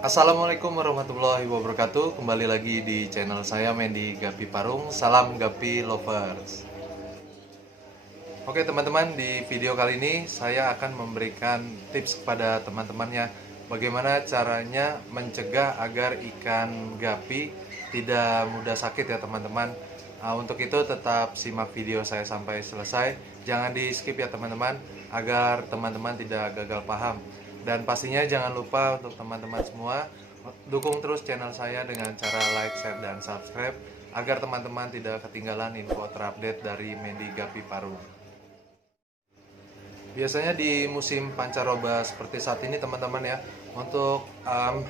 Assalamualaikum warahmatullahi wabarakatuh. Kembali lagi di channel saya Mendy Gapi Parung. Salam Gapi Lovers. Oke teman-teman, di video kali ini saya akan memberikan tips kepada teman-temannya bagaimana caranya mencegah agar ikan gapi tidak mudah sakit ya teman-teman. Untuk itu tetap simak video saya sampai selesai. Jangan di skip ya teman-teman, agar teman-teman tidak gagal paham. Dan pastinya jangan lupa untuk teman-teman semua dukung terus channel saya dengan cara like, share, dan subscribe agar teman-teman tidak ketinggalan info terupdate dari Mendy Gapi Parung. Biasanya di musim pancaroba seperti saat ini teman-teman ya, untuk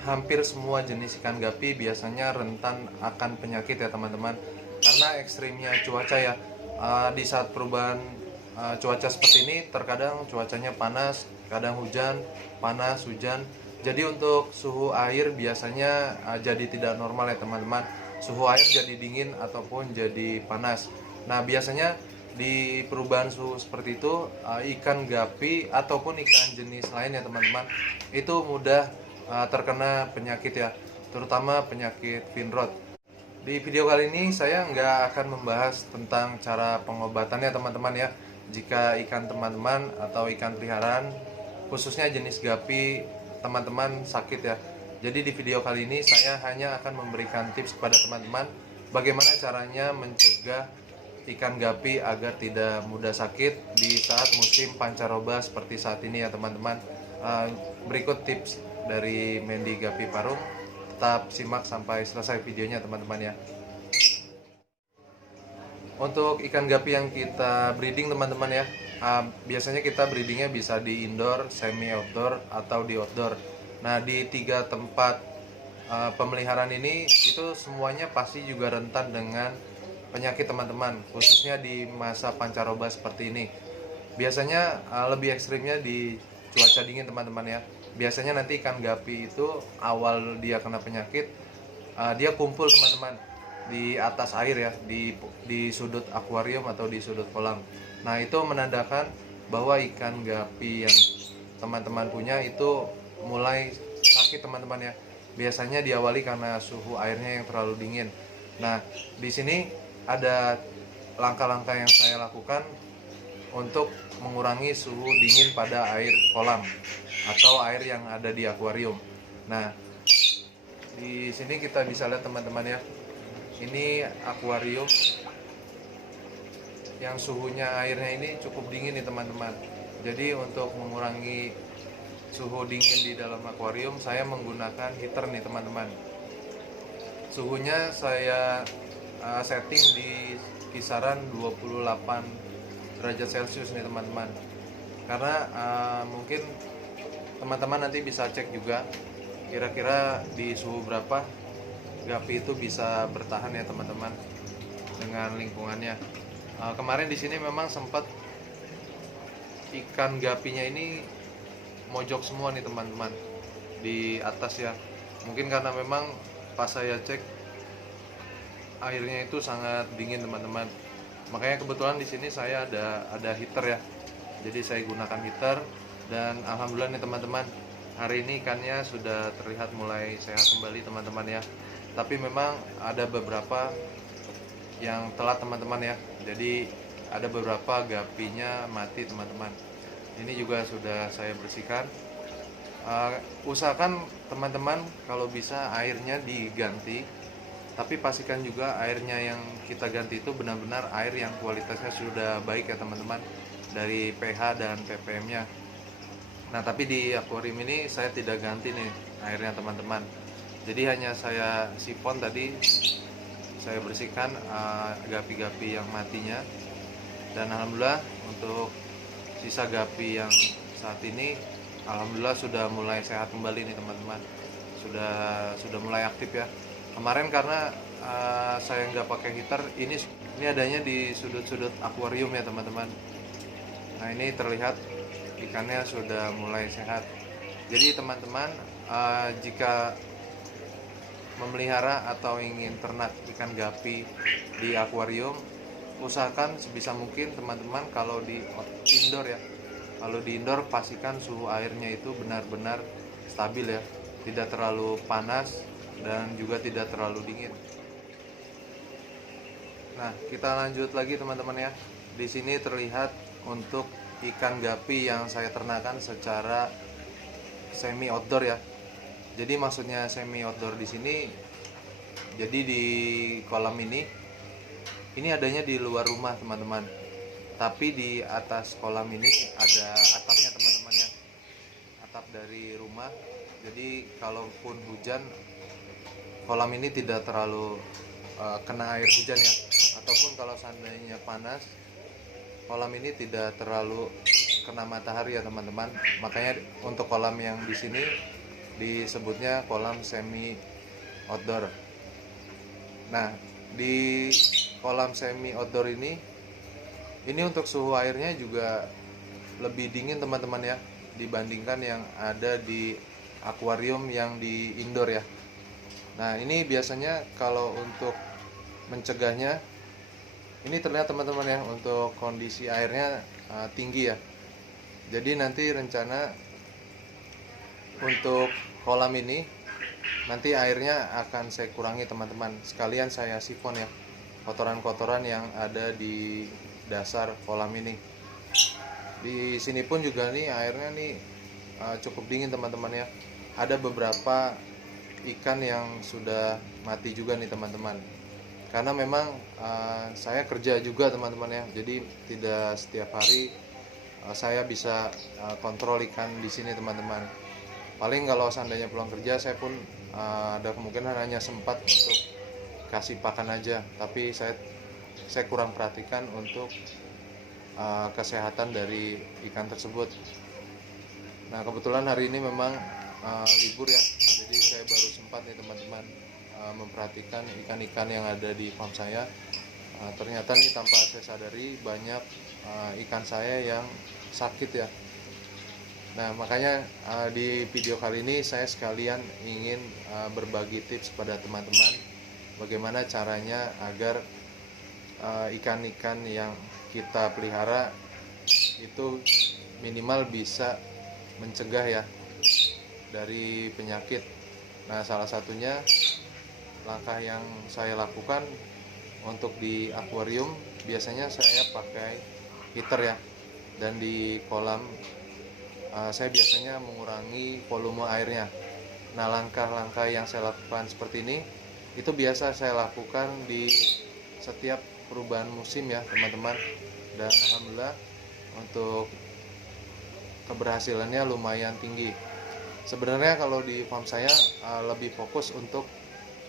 hampir semua jenis ikan gapi biasanya rentan akan penyakit ya teman-teman. Karena ekstrimnya cuaca ya, di saat perubahan cuaca seperti ini terkadang cuacanya panas, kadang hujan, panas, hujan. Jadi untuk suhu air biasanya jadi tidak normal ya teman-teman. Suhu air jadi dingin ataupun jadi panas. Nah biasanya di perubahan suhu seperti itu ikan gapi ataupun ikan jenis lain ya teman-teman itu mudah terkena penyakit ya, terutama penyakit fin rot. Di video kali ini saya nggak akan membahas tentang cara pengobatannya teman-teman ya, jika ikan teman-teman atau ikan peliharaan khususnya jenis gapi teman-teman sakit ya. Jadi di video kali ini saya hanya akan memberikan tips kepada teman-teman bagaimana caranya mencegah ikan gapi agar tidak mudah sakit di saat musim pancaroba seperti saat ini ya teman-teman. Berikut tips dari Mendy Gapi Parung. Tetap simak sampai selesai videonya teman-teman ya. Untuk ikan gapi yang kita breeding teman-teman ya, biasanya kita breedingnya bisa di indoor, semi outdoor, atau di outdoor. Nah di tiga tempat pemeliharaan ini itu semuanya pasti juga rentan dengan penyakit teman-teman, khususnya di masa pancaroba seperti ini. Biasanya lebih ekstrimnya di cuaca dingin teman-teman ya. Biasanya nanti ikan gapi itu awal dia kena penyakit, dia kumpul teman-teman di atas air ya, di sudut akuarium atau di sudut kolam. Nah itu menandakan bahwa ikan gapi yang teman-teman punya itu mulai sakit teman-teman ya. Biasanya diawali karena suhu airnya yang terlalu dingin. Nah di sini ada langkah-langkah yang saya lakukan untuk mengurangi suhu dingin pada air kolam atau air yang ada di akuarium. Nah, di sini kita bisa lihat teman-teman ya. Ini akuarium yang suhunya airnya ini cukup dingin nih teman-teman. Jadi untuk mengurangi suhu dingin di dalam akuarium saya menggunakan heater nih teman-teman. Suhunya saya setting di kisaran 28 derajat Celcius nih teman-teman. Karena mungkin teman-teman nanti bisa cek juga kira-kira di suhu berapa gapi itu bisa bertahan ya teman-teman dengan lingkungannya. Kemarin di sini memang sempat ikan gapinya ini mojok semua nih teman-teman di atas ya. Mungkin karena memang pas saya cek airnya itu sangat dingin teman-teman. Makanya kebetulan di sini saya ada heater ya. Jadi saya gunakan heater dan alhamdulillah nih teman-teman, hari ini ikannya sudah terlihat mulai sehat kembali teman-teman ya. Tapi memang ada beberapa yang telat teman-teman ya. Jadi ada beberapa gapinya mati teman-teman. Ini juga sudah saya bersihkan. Usahakan teman-teman kalau bisa airnya diganti, tapi pastikan juga airnya yang kita ganti itu benar-benar air yang kualitasnya sudah baik ya teman-teman, dari pH dan ppm-nya. Nah tapi di akuarium ini saya tidak ganti nih airnya teman-teman. Jadi hanya saya sifon tadi, saya bersihkan gapi-gapi yang matinya. Dan alhamdulillah untuk sisa gapi yang saat ini alhamdulillah sudah mulai sehat kembali nih teman-teman. Sudah mulai aktif ya. Kemarin karena saya nggak pakai heater, ini adanya di sudut-sudut akuarium ya teman-teman. Nah ini terlihat ikannya sudah mulai sehat. Jadi teman-teman jika memelihara atau ingin ternak ikan gapi di akuarium, usahakan sebisa mungkin teman-teman kalau di indoor ya, kalau di indoor pastikan suhu airnya itu benar-benar stabil ya. tidak terlalu panas dan juga tidak terlalu dingin. Nah, kita lanjut lagi teman-teman ya. Di sini terlihat untuk ikan gapi yang saya ternakan secara semi outdoor ya. Jadi maksudnya semi outdoor di sini, jadi di kolam ini adanya di luar rumah teman-teman. Tapi di atas kolam ini ada atapnya teman-teman ya. Atap dari rumah. Jadi kalaupun hujan, kolam ini tidak terlalu kena air hujan ya. Ataupun kalau seandainya panas, kolam ini tidak terlalu kena matahari ya teman-teman. Makanya untuk kolam yang di sini disebutnya kolam semi outdoor. Nah, di kolam semi outdoor ini untuk suhu airnya juga lebih dingin teman-teman ya, dibandingkan yang ada di akuarium yang di indoor ya. Nah, ini biasanya kalau untuk mencegahnya, ini terlihat teman-teman ya, untuk kondisi airnya tinggi ya. Jadi nanti rencana untuk kolam ini nanti airnya akan saya kurangi teman-teman. Sekalian saya sifon ya kotoran-kotoran yang ada di dasar kolam ini. Di sini pun juga nih airnya nih cukup dingin teman-teman ya. Ada beberapa ikan yang sudah mati juga nih teman-teman. Karena memang saya kerja juga teman-teman ya. Jadi tidak setiap hari saya bisa kontrol ikan di sini teman-teman. Paling kalau seandainya pulang kerja, saya pun ada kemungkinan hanya sempat untuk kasih pakan aja, tapi saya kurang perhatikan untuk kesehatan dari ikan tersebut. Nah, kebetulan hari ini memang libur ya, jadi saya baru sempat nih teman-teman memperhatikan ikan-ikan yang ada di farm saya. Ternyata nih tanpa saya sadari banyak ikan saya yang sakit ya. Nah, makanya di video kali ini saya sekalian ingin berbagi tips pada teman-teman bagaimana caranya agar ikan-ikan yang kita pelihara itu minimal bisa mencegah ya dari penyakit. Nah, salah satunya langkah yang saya lakukan untuk di akuarium, biasanya saya pakai heater ya, dan di kolam saya biasanya mengurangi volume airnya. Nah, langkah-langkah yang saya lakukan seperti ini itu biasa saya lakukan di setiap perubahan musim ya teman-teman, dan alhamdulillah untuk keberhasilannya lumayan tinggi. Sebenarnya kalau di farm saya lebih fokus untuk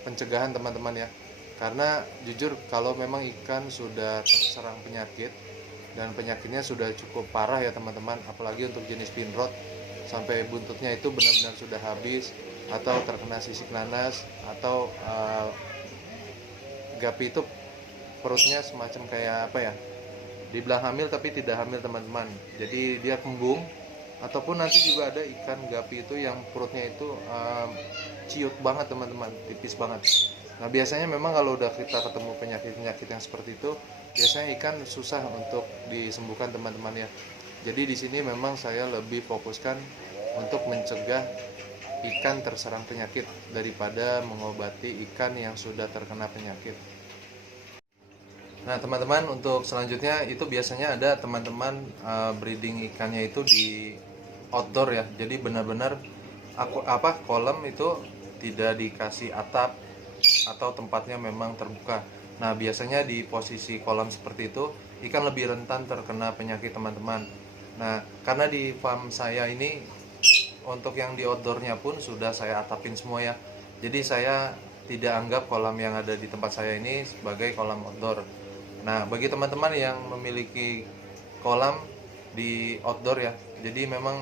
pencegahan teman-teman ya, karena jujur kalau memang ikan sudah terserang penyakit dan penyakitnya sudah cukup parah ya teman-teman, apalagi untuk jenis pinrod sampai buntutnya itu benar-benar sudah habis atau terkena sisik nanas, atau gapi itu perutnya semacam kayak apa ya, dibilang hamil tapi tidak hamil teman-teman, jadi dia kembung. Ataupun nanti juga ada ikan gapi itu yang perutnya itu ciut banget teman-teman, tipis banget. Nah, biasanya memang kalau udah kita ketemu penyakit-penyakit yang seperti itu, biasanya ikan susah untuk disembuhkan teman-teman ya. Jadi di sini memang saya lebih fokuskan untuk mencegah ikan terserang penyakit daripada mengobati ikan yang sudah terkena penyakit. Nah, teman-teman, untuk selanjutnya itu biasanya ada teman-teman breeding ikannya itu di outdoor ya. Jadi benar-benar kolam itu tidak dikasih atap atau tempatnya memang terbuka. Nah, biasanya di posisi kolam seperti itu ikan lebih rentan terkena penyakit teman-teman. Nah, karena di farm saya ini untuk yang di outdoornya pun sudah saya atapin semua ya. Jadi saya tidak anggap kolam yang ada di tempat saya ini sebagai kolam outdoor. Nah, bagi teman-teman yang memiliki kolam di outdoor ya, jadi memang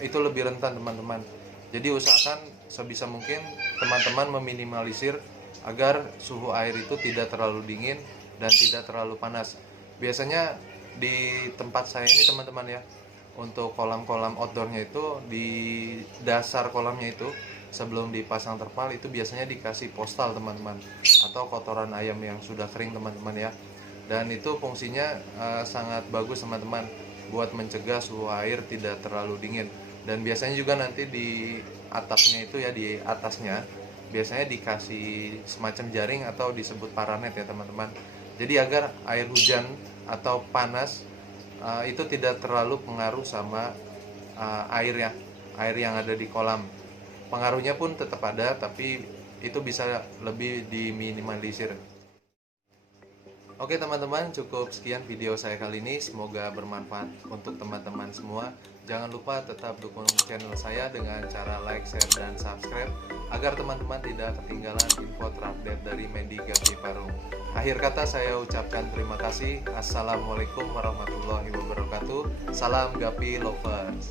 itu lebih rentan teman-teman. Jadi usahakan sebisa mungkin teman-teman meminimalisir agar suhu air itu tidak terlalu dingin dan tidak terlalu panas. Biasanya di tempat saya ini teman-teman ya, untuk kolam-kolam outdoornya itu di dasar kolamnya itu sebelum dipasang terpal itu biasanya dikasih postal teman-teman, atau kotoran ayam yang sudah kering teman-teman ya. Dan itu fungsinya sangat bagus teman-teman buat mencegah suhu air tidak terlalu dingin. Dan biasanya juga nanti di atapnya itu ya, di atasnya biasanya dikasih semacam jaring atau disebut paranet ya teman-teman. Jadi agar air hujan atau panas itu tidak terlalu pengaruh sama air ya, air yang ada di kolam. Pengaruhnya pun tetap ada, tapi itu bisa lebih diminimalisir. Oke teman-teman, cukup sekian video saya kali ini. Semoga bermanfaat untuk teman-teman semua. Jangan lupa tetap dukung channel saya dengan cara like, share, dan subscribe agar teman-teman tidak ketinggalan info terupdate dari Mendy Gapi Parung. Akhir kata saya ucapkan terima kasih. Assalamualaikum warahmatullahi wabarakatuh. Salam Gapi Lovers.